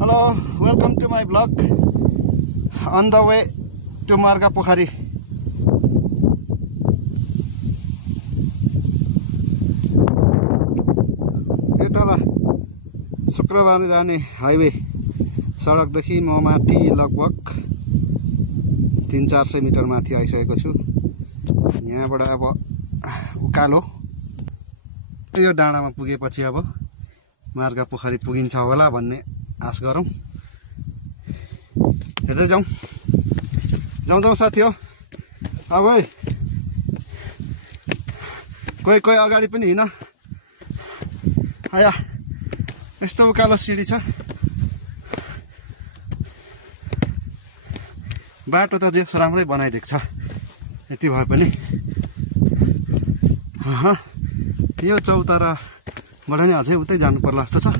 Hello, welcome to my vlog. On the way to Marga Pokhari. यो तल शुक्रबार जाने हाईवे सडकदेखि म माथि लगभग 300-400 मिटर माथि आइसकेको छु। यहाँबाट अब उकालो यो डाँडामा पुगेपछि अब मार्गा पोखरी पुगिन्छ होला भन्ने आश गरौँ। हेर्दै जाउँ जाउँ साथी हो। अब कोही कोही अगाडि पनि हिँड। आया यस्तो उकालो सिडी छ। बाटो त जे राम्रै बनाइदिएको छ। यति भए पनि यो चौताराबाट नि अझै उतै जानु पर्ला जस्तो छ।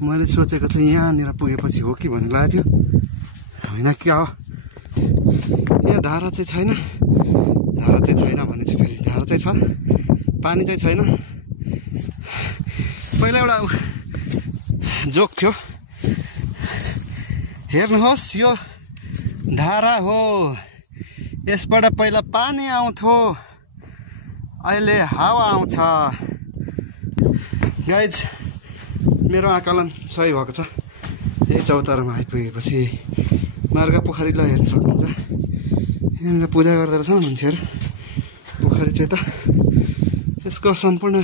मैले सोचेको चाहिँ यहाँनिर पुगेपछि हो कि भन्ने लागेको थियो। होइन क्या हो, यहाँ धारा चाहिँ छैन। धारा चाहिँ छैन भनेपछि फेरि धारा चाहिँ छ, पानी चाहिँ छैन। पहिला एउटा जोक थियो, हेर्नुहोस् यो धारा हो, यसबाट पहिला पानी आउँथ्यो, अहिले हावा आउँछ। गाइज मेरो आकलन सही भएको छ। यही चौतारामा आइपुगेपछि मार्गा पोखरीलाई हेर्न सक्नुहुन्छ। यहाँनिर पूजा गर्दो रहेछ मान्छेहरू। पोखरी चाहिँ त यसको सम्पूर्ण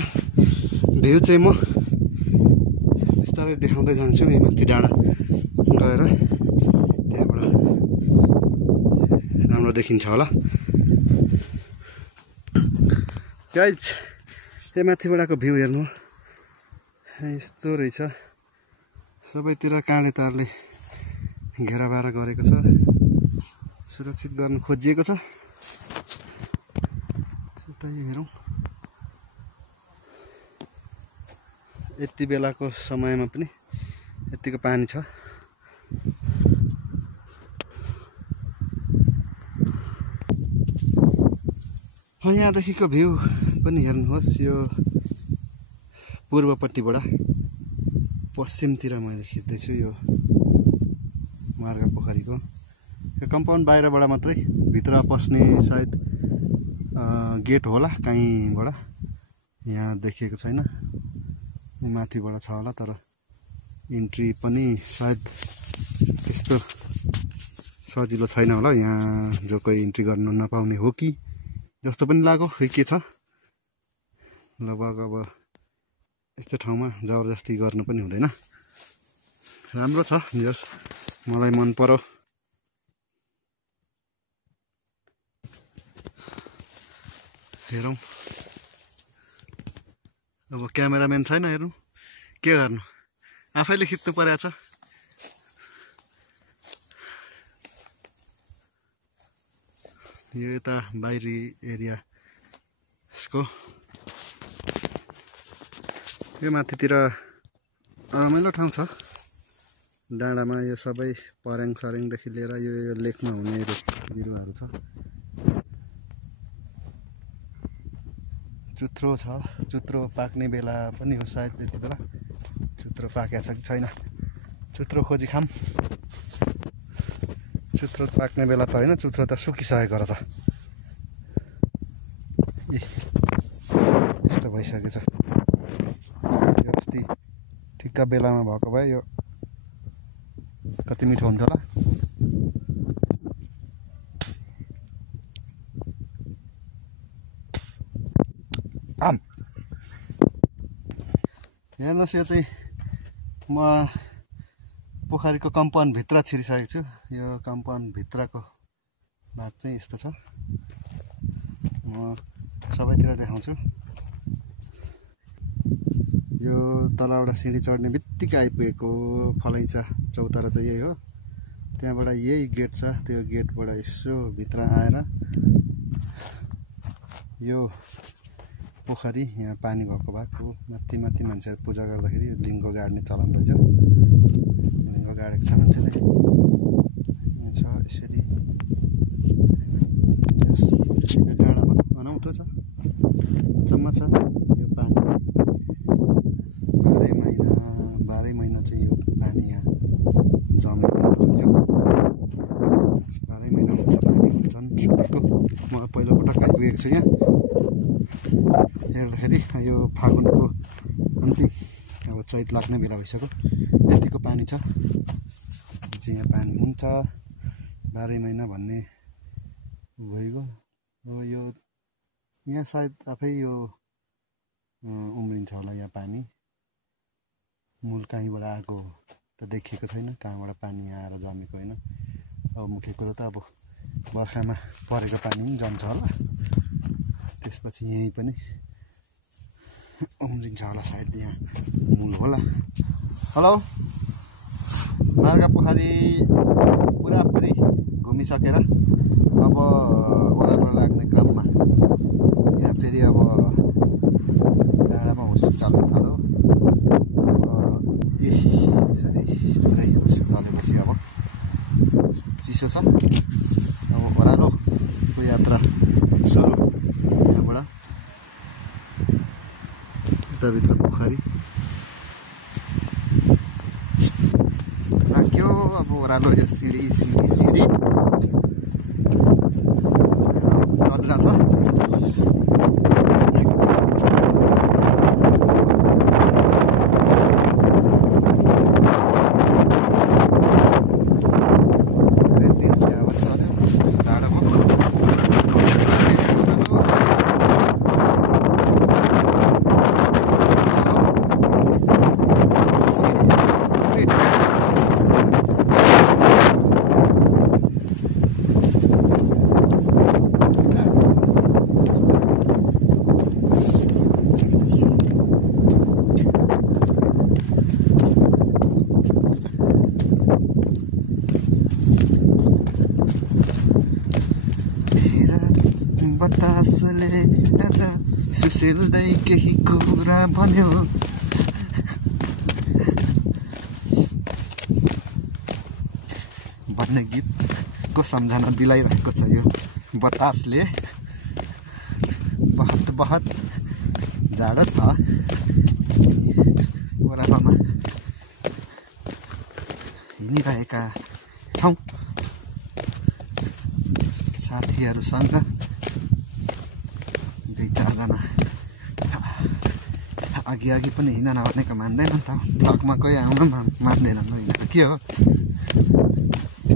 भ्यू चाहिँ म बिस्तारै देखाउँदै जान्छु। यही माथि डाँडा गएर त्यहाँबाट राम्रो देखिन्छ होला। गाइज त्यही माथिबाटको भ्यू हेर्नु यस्तो रहेछ। सबैतिर काँडे तारले घेराबारा गरेको छ, सुरक्षित गर्न खोजिएको छ। यता यो हेरौँ, यति बेलाको समयमा पनि यतिको पानी छ। यहाँदेखिको भ्यू पनि हेर्नुहोस्। यो पूर्वपट्टिबाट पश्चिमतिर मैले खिच्दैछु यो मार्गा पोखरीको। यो कम्पाउन्ड बाहिरबाट मात्रै, भित्र पस्ने सायद गेट होला कहीँबाट, यहाँ देखिएको छैन। माथिबाट छ होला, तर इन्ट्री पनि सायद त्यस्तो सजिलो छैन होला। यहाँ जो कोही इन्ट्री गर्नु नपाउने हो कि जस्तो पनि लाग्यो। खै के छ, लगभग अब यस्तो ठाउँमा जबरजस्ती गर्नु पनि हुँदैन। राम्रो छ, जस मलाई मन पर्यो। हेरौँ, अब क्यामेराम्यान छैन, हेर्नु के गर्नु, आफैले खिच्नु परेको छ। यो यता बाहिरी एरिया यसको। यो माथितिर रमाइलो ठाउँ छ डाँडामा। यो सबै पर्याङ सर्याङदेखि लिएर यो लेकमा हुने रुख बिरुवाहरू छ। चुत्रो छ, चुत्रो पाक्ने बेला पनि हो सायद यति बेला। चुत्रो पाकेको छ कि छैन, चुत्रो खोजी खाम। चुत्रो पाक्ने बेला त होइन, चुत्रो त सुकिसकेको रहेछ। यस्तो भइसकेको छ। यो अस्ति ठिक्क बेलामा भएको भए यो कति मिठो हुन्थ्यो होला। आम हेर्नुहोस्, यो चाहिँ म पोखरीको कम्पाउन्ड भित्र छिरिसकेको छु। यो कम्पाउन्ड भित्रको भाग चाहिँ यस्तो छ। म सबैतिर देखाउँछु। यो तलबाट सिँढी चढ्ने बित्तिकै आइपुगेको फलैचा चौतारा चाहिँ यही हो। त्यहाँबाट यही गेट छ, त्यो गेटबाट यसो भित्र आएर यो पोखरी, यहाँ पानी भएको भाग हो। माथि माथि मान्छेहरू पूजा गर्दाखेरि लिङ्ग गाड्ने चलन रहेछ। लिङ्ग गाडेको छ मान्छेले। यहाँ छ यसरी डाँडामा अनौठो छ, जम्मा छ यो पानी। बाह्रै महिना चाहिँ यो पानी यहाँ म पहिलोपटक आइपुगेको छु यहाँ। हेर्दाखेरि यो फागुनको अन्तिम अब चैत लाग्ने बेला भइसक्यो, यतिको पानी छ। चाहिँ यहाँ पानी हुन्छ 12 महिना भन्ने भइगयो। अब यो यहाँ सायद आफै यो उम्रिन्छ होला यहाँ पानी। मूल कहीँबाट आएको त देखिएको छैन, कहाँबाट पानी आएर जमेको होइन। अब मुख्य कुरो त अब बर्खामा परेको पानी पनि जम्छ होला, त्यसपछि यहीँ पनि उम्रिन्छ होला सायद, यहाँ मूल होला। हेलो, मार्गा पोखरी पुरापुरी घुमिसकेर अब ओह्रालो लाग्ने क्रममा यहाँ फेरि अब डाँडामा होस्टल चल्न थाल्यो। यसरी पुरै होस्टल चलेपछि अब चिसो छ। अब ओह्रालोको यात्रा सुरु यहाँबाट, यताभित्र पोखरी लाग्यो। अब ओह्रालो यो सिँढी चलिरहेछ। बतासले आज सुसिल्दै केही कुरा भन्यो। भन्ने गीतको सम्झना दिलाइरहेको छ यो बतासले। बहुत जाडो छ ओह्रालोमा हिँडिरहेका छौँ साथीहरूसँग। 2-4 जना अघि पनि हिँड्न नभनेको मान्दैनन् त, ब्लगमा कोही आउन मान्दैनन्। हिँडेर के हो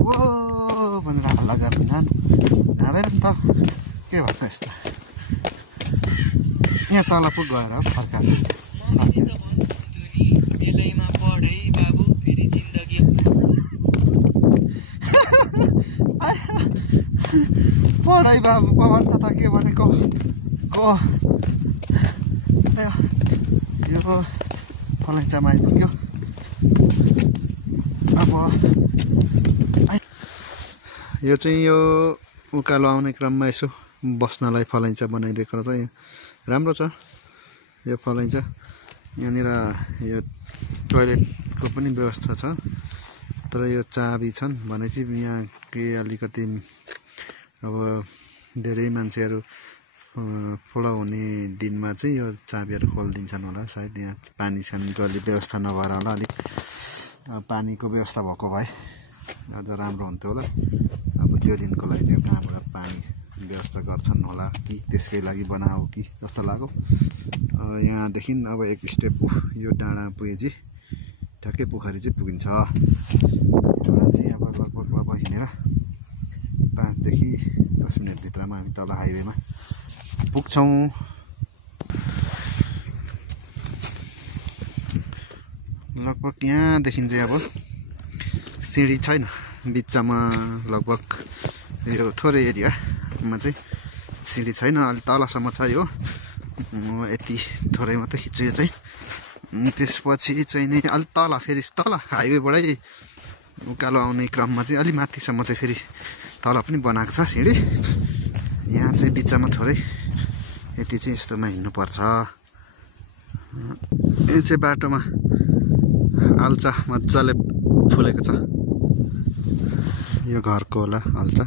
ओ भनेर हल्ला गरेर जाँदैन त, के भएको यस्तो। यहाँ तल पो गएर फर्काएर पढाइ बाबु भन्छ त के भनेको को। यो फलैचामा आइपुग्यो। अब यो चाहिँ यो उकालो आउने क्रममा यसो बस्नलाई फलैचा बनाइदिएको रहेछ। यहाँ राम्रो छ यो फलैचा। यहाँनिर यो टोयलेटको पनि व्यवस्था छ, तर यो चाबी छन् भने चाहिँ यहाँ के अलिकति अब धेरै मान्छेहरू फुलो हुने दिनमा चाहिँ यो चाबीहरू खोलिदिन्छन् होला सायद। यहाँ पानी छानीको अलिक व्यवस्था नभएर होला, अलिक पानीको व्यवस्था भएको भए अझ राम्रो हुन्थ्यो होला। अब त्यो दिनको लागि चाहिँ कहाँबाट पानी व्यवस्था गर्छन् होला कि त्यसकै लागि बनाऊ कि जस्तो लाग्यो। यहाँदेखि अब एक स्टेप यो डाँडा पुगेपछि ठ्याक्कै पोखरी चाहिँ पुगिन्छ। एउटा चाहिँ अब लगभग हिँडेर 5 देखि 10 मिनटभित्रमा हामी तल हाइवेमा पुग्छौँ। लगभग यहाँदेखि चाहिँ अब सिँढी छैन, बिचमा लगभग यो थोरै एरियामा चाहिँ सिँढी छैन। अलि तलसम्म छ यो, यति थोरै मात्रै खिच्छु यो चाहिँ। त्यसपछि चाहिँ नि अलि तल फेरि तल हाइवेबाटै उकालो आउने क्रममा चाहिँ अलि माथिसम्म चाहिँ फेरि तल पनि बनाएको छ सिँढी। यहाँ चाहिँ बिचमा थोरै यति चाहिँ यस्तोमा हिँड्नुपर्छ। यो चाहिँ बाटोमा आल्चा मजाले फुलेको छ। यो घरको होला आल्चा,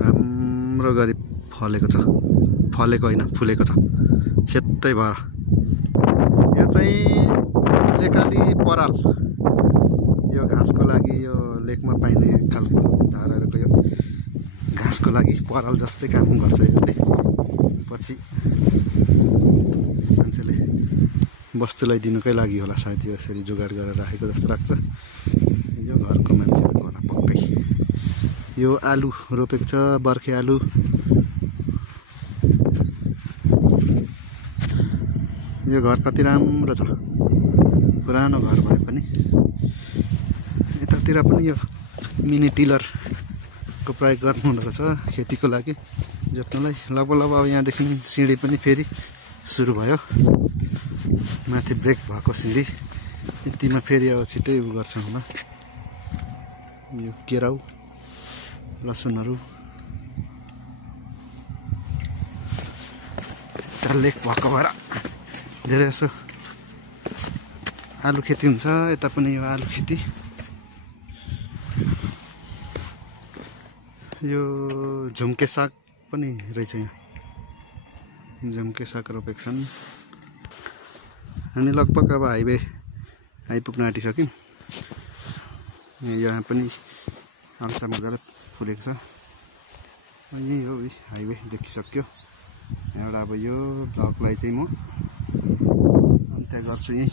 राम्रो गरी फलेको छ। फलेको होइन, फुलेको छ सेतै भएर। यो चाहिँ लेकाली पराल यो घाँसको लागि यो लेकमा पाइने खालको झारहरूको यो घाँसको लागि पराल जस्तै काम गर्छ यसले। पछि मान्छेले वस्तुलाई दिनुकै लागि होला सायद यो यसरी जोगाड गरेर राखेको जस्तो लाग्छ। यो घरको मान्छेहरूको होला पक्कै। यो आलु रोपेको छ, बर्खे आलु। यो घर कति राम्रो छ, पुरानो घर भए पनि। यतातिर पनि यो मिनी टिलरको प्रयोग गर्नु हुँदो रहेछ खेतीको लागि जोत्नलाई। लगभग अब यहाँदेखि सिँढी पनि फेरि सुरु भयो, माथि ब्रेक भएको सिँढी। यतिमा फेरि अब छिट्टै उ गर्छ होला। यो केराउ लसुनहरू लेक भएको भएर धेरै जसो आलु खेती हुन्छ। यता पनि यो आलु खेती। यो झुम्के साग पनि रहेछ यहाँ, झुम्के साग रोपेको छन्। हामी लगभग अब हाइवे आइपुग्न आँटिसक्यौँ। यहाँ पनि आउँछ मजाले फुलेको छ। यही हो हाइवे देखिसक्यो। यहाँबाट अब यो भ्लगलाई चाहिँ म अन्त्य गर्छु यहीँ।